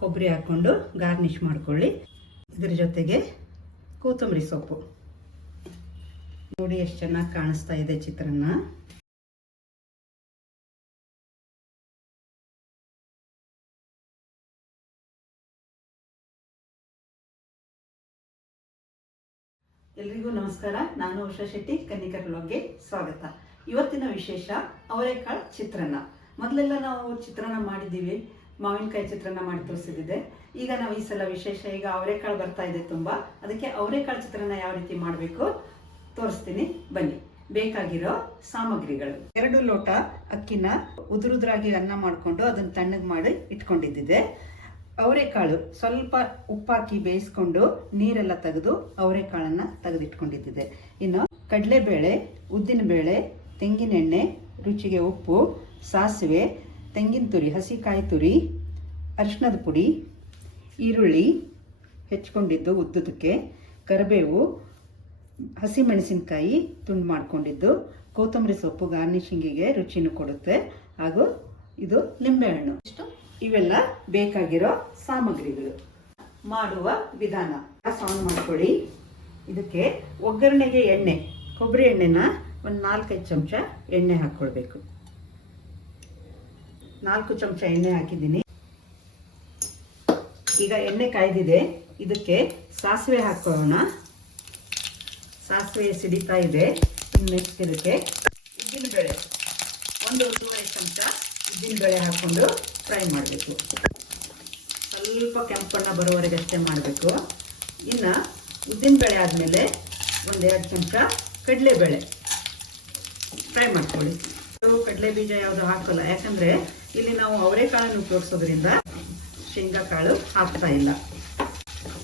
ಕೊಬ್ಬರಿ ಹಾಕ್ಕೊಂಡು ಗಾರ್ನಿಷ್ ಮಾಡ್ಕೊಳ್ಳಿ. ಇದ್ರ ಜೊತೆಗೆ ಕೊತ್ತಂಬರಿ ಸೊಪ್ಪು. ನೋಡಿ ಎಷ್ಟು ಚೆನ್ನಾಗಿ ಕಾಣಿಸ್ತಾ ಇದೆ ಚಿತ್ರಾನ್ನ. ಎಲ್ರಿಗೂ ನಮಸ್ಕಾರ. ನಾನು ಉಷಾ ಶೆಟ್ಟಿ, ಕನ್ನಿಕರ್ ವ್ಲಾಗ್ಗೆ ಸ್ವಾಗತ. ಇವತ್ತಿನ ವಿಶೇಷ ಅವರೆಕಾಳು ಚಿತ್ರಾನ್ನ. ಮೊದಲೆಲ್ಲ ನಾವು ಚಿತ್ರಾನ್ನ ಮಾಡಿದ್ದೀವಿ, ಮಾವಿನಕಾಯಿ ಚಿತ್ರಾನ್ನ ಮಾಡಿ ತೋರಿಸಿದ್ದೆ. ಈಗ ನಾವು ಈ ಸಲ ವಿಶೇಷ, ಈಗ ಅವರೆಕಾಳು ಬರ್ತಾ ಇದೆ ತುಂಬ, ಅದಕ್ಕೆ ಅವರೆಕಾಳು ಚಿತ್ರಾನ್ನ ಯಾವ ರೀತಿ ಮಾಡಬೇಕು ತೋರಿಸ್ತೀನಿ ಬನ್ನಿ. ಬೇಕಾಗಿರೋ ಸಾಮಗ್ರಿಗಳು: 2 ಲೋಟ ಅಕ್ಕಿನ ಉದುರುದ್ರಾಗಿ ಅನ್ನ ಮಾಡಿಕೊಂಡು ಅದನ್ನು ತಣ್ಣಗೆ ಮಾಡಿ ಇಟ್ಕೊಂಡಿದ್ದಿದೆ. ಅವರೆಕಾಳು ಸ್ವಲ್ಪ ಉಪ್ಪಾಕಿ ಬೇಯಿಸ್ಕೊಂಡು ನೀರೆಲ್ಲ ತೆಗೆದು ಅವರೆಕಾಳನ್ನ ತೆಗೆದಿಟ್ಕೊಂಡಿದ್ದಿದೆ. ಇನ್ನು ಕಡಲೆಬೇಳೆ, ಉದ್ದಿನಬೇಳೆ, ತೆಂಗಿನೆಣ್ಣೆ, ರುಚಿಗೆ ಉಪ್ಪು, ಸಾಸಿವೆ, ತೆಂಗಿನ ತುರಿ, ಹಸಿಕಾಯಿ ತುರಿ, ಅರಿಶಿಣದ ಪುಡಿ, ಈರುಳ್ಳಿ ಹೆಚ್ಚಿಕೊಂಡಿದ್ದು ಉದ್ದುದಕ್ಕೆ, ಕರಿಬೇವು, ಹಸಿಮೆಣಸಿನಕಾಯಿ ತುಂಡು ಮಾಡ್ಕೊಂಡಿದ್ದು, ಕೊತ್ತಂಬರಿ ಸೊಪ್ಪು ಗಾರ್ನಿಷಿಂಗಿಗೆ ರುಚಿನೂ ಕೊಡುತ್ತೆ, ಹಾಗೂ ಇದು ನಿಂಬೆಹಣ್ಣು. ಇವೆಲ್ಲ ಬೇಕಾಗಿರೋ ಸಾಮಗ್ರಿಗಳು. ಮಾಡುವ ವಿಧಾನ: ಗ್ಯಾಸ್ ಆನ್ ಮಾಡ್ಕೊಳ್ಳಿ. ಇದಕ್ಕೆ ಒಗ್ಗರಣೆಗೆ ಎಣ್ಣೆ, ಕೊಬ್ಬರಿ ಎಣ್ಣೆನ ಒಂದು 4-5 ಚಮಚ ಎಣ್ಣೆ ಹಾಕ್ಕೊಳ್ಬೇಕು. 4 ಚಮಚ ಎಣ್ಣೆ ಹಾಕಿದ್ದೀನಿ. ಈಗ ಎಣ್ಣೆ ಕಾಯ್ದಿದೆ, ಇದಕ್ಕೆ ಸಾಸಿವೆ ಹಾಕೋಣ. ಸಾಸಿವೆ ಸಿಡಿತಾ ಇದೆ. ನೆಕ್ಸ್ಟ್ ಇದಕ್ಕೆ ಉದ್ದಿನಬೇಳೆ, 1-1.5 ಚಮಚ ಉದ್ದಿನಬೇಳೆ ಹಾಕ್ಕೊಂಡು ಫ್ರೈ ಮಾಡಬೇಕು. ಸ್ವಲ್ಪ ಕೆಂಪಣ್ಣ ಬರೋವರೆಗೆ ಅಷ್ಟೇ ಮಾಡಬೇಕು. ಇನ್ನು ಉದ್ದಿನಬೇಳೆ ಆದಮೇಲೆ 1-2 ಚಮಚ ಕಡಲೆಬೇಳೆ ಫ್ರೈ ಮಾಡ್ಕೊಳ್ಳಿ. ಕಡಲೆ ಬೀಜ ಯಾವುದು ಹಾಕೋಲ್ಲ, ಯಾಕಂದರೆ ಇಲ್ಲಿ ನಾವು ಅವರೆಕಾಳನ್ನು ಉಪಯೋಗಿಸೋದ್ರಿಂದ ಶೇಂಗಾ ಕಾಳು ಹಾಕ್ತಾ ಇಲ್ಲ.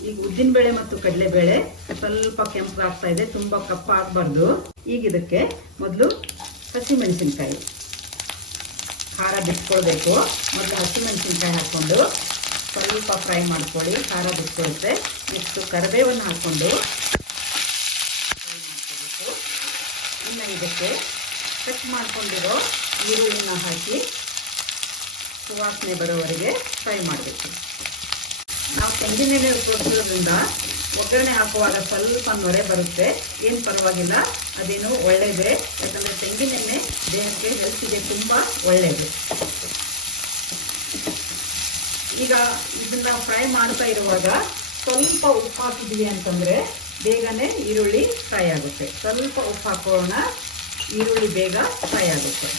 ಈಗ ಉದ್ದಿನಬೇಳೆ ಮತ್ತು ಕಡಲೆಬೇಳೆ ಸ್ವಲ್ಪ ಕೆಂಪು ಆಗ್ತಾ ಇದೆ, ತುಂಬ ಕಪ್ಪ ಆಗಬಾರ್ದು. ಈಗ ಇದಕ್ಕೆ ಮೊದಲು ಹಸಿಮೆಣಸಿನ್ಕಾಯಿ ಖಾರ ಬಿಟ್ಕೊಳ್ಬೇಕು. ಮೊದಲು ಹಸಿಮೆಣಸಿನ್ಕಾಯಿ ಹಾಕ್ಕೊಂಡು ಸ್ವಲ್ಪ ಫ್ರೈ ಮಾಡ್ಕೊಳ್ಳಿ, ಖಾರ ಬಿಟ್ಕೊಳುತ್ತೆ. ನೆಕ್ಸ್ಟು ಕರಿಬೇವನ್ನು ಹಾಕ್ಕೊಂಡು ಫ್ರೈ ಮಾಡ್ಕೋಬೇಕು. ಇನ್ನು ಇದಕ್ಕೆ ಕಟ್ ಮಾಡ್ಕೊಂಡಿರೋ ಈರುಳ್ಳಿನ ಹಾಕಿ ಸುವಾಸನೆ ಬರೋವರೆಗೆ ಫ್ರೈ ಮಾಡಬೇಕು. ನಾವು ತೆಂಗಿನೆಣ್ಣೆ ಉಪಯೋಗಿಸೋದ್ರಿಂದ ಒಗ್ಗರಣೆ ಹಾಕುವಾಗ ಸ್ವಲ್ಪ ನೊರೆ ಬರುತ್ತೆ, ಏನು ಪರವಾಗಿಲ್ಲ, ಅದೇನು ಒಳ್ಳೆಯದೇ. ಯಾಕಂದರೆ ತೆಂಗಿನೆಣ್ಣೆ ದೇಹಕ್ಕೆ, ಹೆಲ್ತಿಗೆ ತುಂಬ ಒಳ್ಳೆಯದು. ಈಗ ಇದನ್ನು ಫ್ರೈ ಮಾಡ್ತಾ ಇರುವಾಗ ಸ್ವಲ್ಪ ಉಪ್ಪು ಹಾಕಿದ್ವಿ ಅಂತಂದರೆ ಬೇಗನೆ ಈರುಳ್ಳಿ ಫ್ರೈ ಆಗುತ್ತೆ. ಸ್ವಲ್ಪ ಉಪ್ಪು ಹಾಕೋಣ, ಈರುಳ್ಳಿ ಬೇಗ ಫ್ರೈ ಆಗುತ್ತೆ.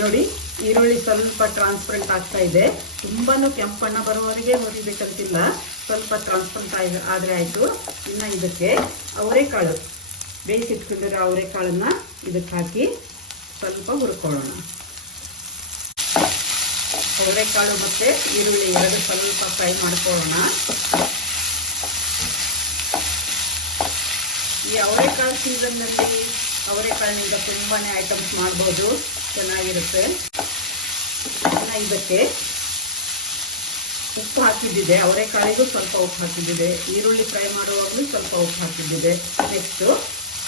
ನೋಡಿ, ಈರುಳ್ಳಿ ಸ್ವಲ್ಪ ಟ್ರಾನ್ಸ್ಪರೆಂಟ್ ಆಗ್ತಾ ಇದೆ. ತುಂಬಾ ಕೆಂಪಣ್ಣ ಬರೋವರೆಗೆ ಹುರಿಬೇಕಂತಿಲ್ಲ, ಸ್ವಲ್ಪ ಟ್ರಾನ್ಸ್ಪರೆಂಟ್ ಆದರೆ ಆಯಿತು. ಇನ್ನು ಇದಕ್ಕೆ ಅವರೆಕಾಳು, ಬೇಯಿಸಿಟ್ಕೊಂಡಿರೋ ಅವರೆಕಾಳನ್ನು ಇದಕ್ಕೆ ಹಾಕಿ ಸ್ವಲ್ಪ ಹುರ್ಕೊಳ್ಳೋಣ. ಅವರೆಕಾಳು ಮತ್ತು ಈರುಳ್ಳಿ ಎರಡು ಸ್ವಲ್ಪ ಫ್ರೈ ಮಾಡ್ಕೊಳ್ಳೋಣ. ಈ ಅವರೆಕಾಳು ಸೀಸನ್ನಲ್ಲಿ ಅವರೆಕಾಳಿನಿಂದ ತುಂಬಾ ಐಟಮ್ಸ್ ಮಾಡ್ಬೋದು, ಚೆನ್ನಾಗಿರುತ್ತೆ. ಇನ್ನು ಇದಕ್ಕೆ ಉಪ್ಪು ಹಾಕಿದ್ದಿದೆ, ಅವರೆಕಾಳಿಗೂ ಸ್ವಲ್ಪ ಉಪ್ಪು ಹಾಕಿದ್ದಿದೆ, ಈರುಳ್ಳಿ ಫ್ರೈ ಮಾಡುವಾಗಲೂ ಸ್ವಲ್ಪ ಉಪ್ಪು ಹಾಕಿದ್ದಿದೆ. ನೆಕ್ಸ್ಟು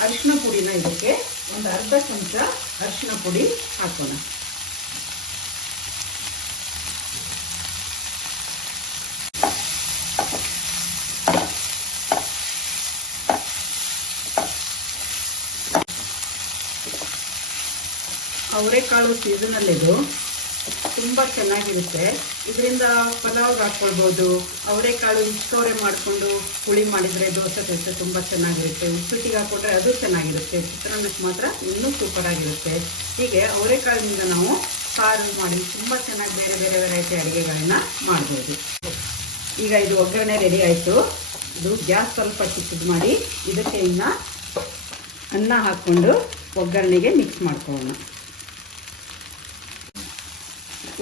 ಅರಿಶಿನ ಪುಡಿನ ಇದಕ್ಕೆ 1/2 ಚಮಚ ಅರಿಶಿನ ಪುಡಿ ಹಾಕೋಣ. ಅವರೆಕಾಳು ಸೀಸನಲ್ಲಿದು ತುಂಬ ಚೆನ್ನಾಗಿರುತ್ತೆ. ಇದರಿಂದ ಪಲಾವ್ ಹಾಕ್ಕೊಳ್ಬೋದು. ಅವರೆಕಾಳು ಸ್ಟೋರೆ ಮಾಡಿಕೊಂಡು ಹುಳಿ ಮಾಡಿದರೆ ದೋಸೆ ದೋಸೆ ತುಂಬ ಚೆನ್ನಾಗಿರುತ್ತೆ. ಉಪ್ಪಿಟ್ಟಿಗೆ ಹಾಕ್ಕೊಂಡ್ರೆ ಅದು ಚೆನ್ನಾಗಿರುತ್ತೆ. ಚಿತ್ರಾನ್ನಕ್ಕೆ ಮಾತ್ರ ಇನ್ನೂ ಸೂಪರಾಗಿರುತ್ತೆ. ಹೀಗೆ ಅವರೆಕಾಳಿನಿಂದ ನಾವು ಸಾರು ಮಾಡಿ ತುಂಬ ಚೆನ್ನಾಗಿ ಬೇರೆ ಬೇರೆ ವೆರೈಟಿ ಅಡುಗೆಗಳನ್ನ ಮಾಡ್ಬೋದು. ಈಗ ಇದು ಒಗ್ಗರಣೆ ರೆಡಿ ಆಯಿತು. ಇದು ಗ್ಯಾಸ್ ಸ್ವಲ್ಪ ಚಿಕ್ಕದು ಮಾಡಿ ಇದಕ್ಕೆ ಇನ್ನು ಅನ್ನ ಹಾಕ್ಕೊಂಡು ಒಗ್ಗರಣೆಗೆ ಮಿಕ್ಸ್ ಮಾಡ್ಕೊಳ್ಳೋಣ.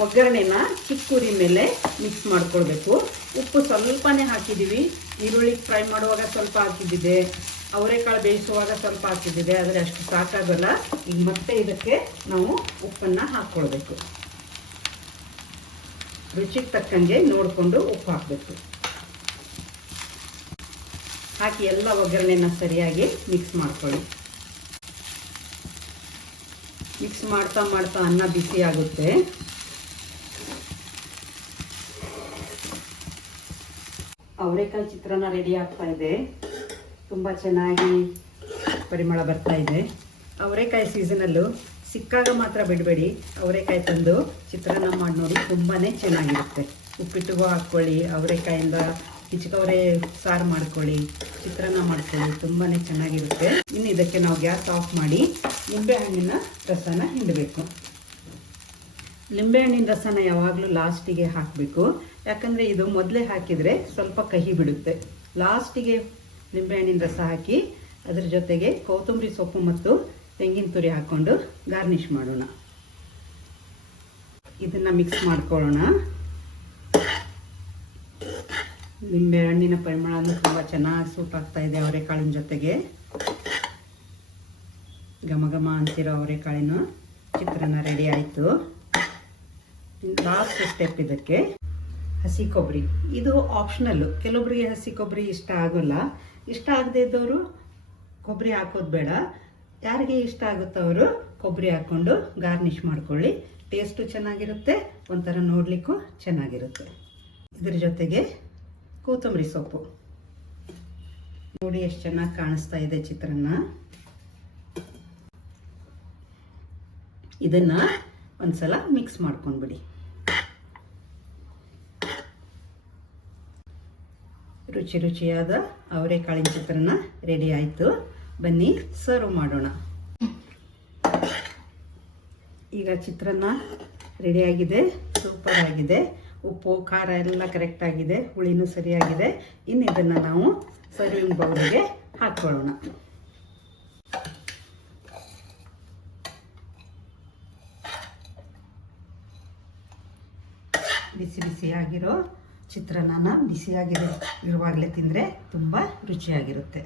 ಒಗ್ಗರಣೆನ ಚಿಕ್ಕ ಉರಿ ಮೇಲೆ ಮಿಕ್ಸ್ ಮಾಡ್ಕೊಳ್ಬೇಕು. ಉಪ್ಪು ಸ್ವಲ್ಪನೇ ಹಾಕಿದ್ದೀವಿ. ಈರುಳ್ಳಿ ಫ್ರೈ ಮಾಡುವಾಗ ಸ್ವಲ್ಪ ಹಾಕಿದ್ದಿದೆ, ಅವರೆಕಾಳು ಬೇಯಿಸುವಾಗ ಸ್ವಲ್ಪ ಹಾಕಿದ್ದಿದೆ, ಆದರೆ ಅಷ್ಟು ಸಾಕಾಗಲ್ಲ. ಈಗ ಮತ್ತೆ ಇದಕ್ಕೆ ನಾವು ಉಪ್ಪನ್ನು ಹಾಕ್ಕೊಳ್ಬೇಕು. ರುಚಿಗೆ ತಕ್ಕಂಗೆ ನೋಡಿಕೊಂಡು ಉಪ್ಪು ಹಾಕಬೇಕು. ಹಾಕಿ ಎಲ್ಲ ಒಗ್ಗರಣೆನ ಸರಿಯಾಗಿ ಮಿಕ್ಸ್ ಮಾಡ್ಕೊಳ್ಳಿ. ಮಿಕ್ಸ್ ಮಾಡ್ತಾ ಮಾಡ್ತಾ ಅನ್ನ ಬಿಸಿ ಆಗುತ್ತೆ. ಅವರೆಕಾಳು ಚಿತ್ರಾನ್ನ ರೆಡಿ ಆಗ್ತಾ ಇದೆ. ತುಂಬ ಚೆನ್ನಾಗಿ ಪರಿಮಳ ಬರ್ತಾ ಇದೆ. ಅವರೆಕಾಯಿ ಸೀಸನಲ್ಲೂ ಸಿಕ್ಕಾಗ ಮಾತ್ರ ಬಿಡಬೇಡಿ. ಅವರೆಕಾಯಿ ತಂದು ಚಿತ್ರಾನ್ನ ಮಾಡಿ ನೋಡಿ, ತುಂಬಾ ಚೆನ್ನಾಗಿರುತ್ತೆ. ಉಪ್ಪಿಟ್ಟಿಗೂ ಹಾಕ್ಕೊಳ್ಳಿ, ಅವರೆಕಾಯಿಂದ ಹಿಚ್ಕವರೆ ಸಾರು ಮಾಡ್ಕೊಳ್ಳಿ, ಚಿತ್ರಾನ್ನ ಮಾಡ್ಕೊಳ್ಳಿ, ತುಂಬಾ ಚೆನ್ನಾಗಿರುತ್ತೆ. ಇನ್ನು ಇದಕ್ಕೆ ನಾವು ಗ್ಯಾಸ್ ಆಫ್ ಮಾಡಿ ನಿಂಬೆಹಣ್ಣಿನ ರಸನ ಹಿಂಡಬೇಕು. ನಿಂಬೆಹಣ್ಣಿನ ರಸನ ಯಾವಾಗಲೂ ಲಾಸ್ಟಿಗೆ ಹಾಕಬೇಕು. ಯಾಕಂದರೆ ಇದು ಮೊದಲೇ ಹಾಕಿದರೆ ಸ್ವಲ್ಪ ಕಹಿ ಬಿಡುತ್ತೆ. ಲಾಸ್ಟಿಗೆ ನಿಂಬೆಹಣ್ಣಿನ ರಸ ಹಾಕಿ ಅದರ ಜೊತೆಗೆ ಕೊತ್ತಂಬರಿ ಸೊಪ್ಪು ಮತ್ತು ತೆಂಗಿನ ತುರಿ ಹಾಕ್ಕೊಂಡು ಗಾರ್ನಿಷ್ ಮಾಡೋಣ. ಇದನ್ನು ಮಿಕ್ಸ್ ಮಾಡ್ಕೊಳ್ಳೋಣ. ನಿಂಬೆಹಣ್ಣಿನ ಪರಿಮಳನೂ ತುಂಬ ಚೆನ್ನಾಗಿ ಸೂಟ್ ಆಗ್ತಾ ಇದೆ. ಅವರೆಕಾಳಿನ ಜೊತೆಗೆ ಘಮ ಘಮ ಅಂತಿರೋ ಅವರೆಕಾಳಿನ ಚಿತ್ರಾನ್ನ ರೆಡಿ ಆಯಿತು. ಲಾಸ್ಟ್ ಸ್ಟೆಪ್ ಇದಕ್ಕೆ ಹಸಿ ಕೊಬ್ಬರಿ. ಇದು ಆಪ್ಷನಲ್ಲು. ಕೆಲವೊಬ್ಬರಿಗೆ ಹಸಿ ಕೊಬ್ಬರಿ ಇಷ್ಟ ಆಗೋಲ್ಲ. ಇಷ್ಟ ಆಗದೇ ಇದ್ದವರು ಕೊಬ್ಬರಿ ಹಾಕೋದು ಬೇಡ. ಯಾರಿಗೆ ಇಷ್ಟ ಆಗುತ್ತೋ ಅವರು ಕೊಬ್ಬರಿ ಹಾಕ್ಕೊಂಡು ಗಾರ್ನಿಷ್ ಮಾಡ್ಕೊಳ್ಳಿ. ಟೇಸ್ಟು ಚೆನ್ನಾಗಿರುತ್ತೆ, ಒಂಥರ ನೋಡಲಿಕ್ಕೂ ಚೆನ್ನಾಗಿರುತ್ತೆ. ಇದ್ರ ಜೊತೆಗೆ ಕೊತ್ತಂಬರಿ ಸೊಪ್ಪು ನೋಡಿ ಎಷ್ಟು ಚೆನ್ನಾಗಿ ಕಾಣಿಸ್ತಾ ಇದೆ ಚಿತ್ರಾನ್ನ. ಇದನ್ನು ಒಂದ್ಸಲ ಮಿಕ್ಸ್ ಮಾಡ್ಕೊಂಡ್ಬಿಡಿ. ರುಚಿ ರುಚಿಯಾದ ಅವರೆಕಾಳಿನ ಚಿತ್ರಾನ್ನ ರೆಡಿ ಆಯಿತು. ಬನ್ನಿ ಸರ್ವ್ ಮಾಡೋಣ. ಈಗ ಚಿತ್ರಾನ್ನ ರೆಡಿಯಾಗಿದೆ, ಸೂಪರ್ ಆಗಿದೆ. ಉಪ್ಪು ಖಾರ ಎಲ್ಲ ಕರೆಕ್ಟ್ ಆಗಿದೆ, ಹುಳಿನೂ ಸರಿಯಾಗಿದೆ. ಇನ್ನು ಇದನ್ನು ನಾವು ಸರ್ವಿಂಗ್ ಬೌಲಿಗೆ ಹಾಕ್ಕೊಳ್ಳೋಣ. ಬಿಸಿ ಬಿಸಿಯಾಗಿರೋ ಚಿತ್ರಾನ್ನ ಇರುವಾಗಲೇ ತಿಂದರೆ ತುಂಬ ರುಚಿಯಾಗಿರುತ್ತೆ.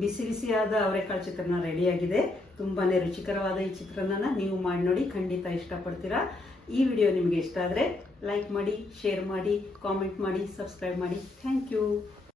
ಬಿಸಿ ಬಿಸಿಯಾದ ಅವರೆಕಾಳು ಚಿತ್ರಾನ್ನ ರೆಡಿಯಾಗಿದೆ. ತುಂಬಾ ರುಚಿಕರವಾದ ಈ ಚಿತ್ರಾನ್ನ ನೀವು ಮಾಡಿ ನೋಡಿ, ಖಂಡಿತ ಇಷ್ಟಪಡ್ತೀರಾ. ಈ ವಿಡಿಯೋ ನಿಮಗೆ ಇಷ್ಟ ಆದರೆ ಲೈಕ್ ಮಾಡಿ, ಶೇರ್ ಮಾಡಿ, ಕಾಮೆಂಟ್ ಮಾಡಿ, ಸಬ್ಸ್ಕ್ರೈಬ್ ಮಾಡಿ. Thank you.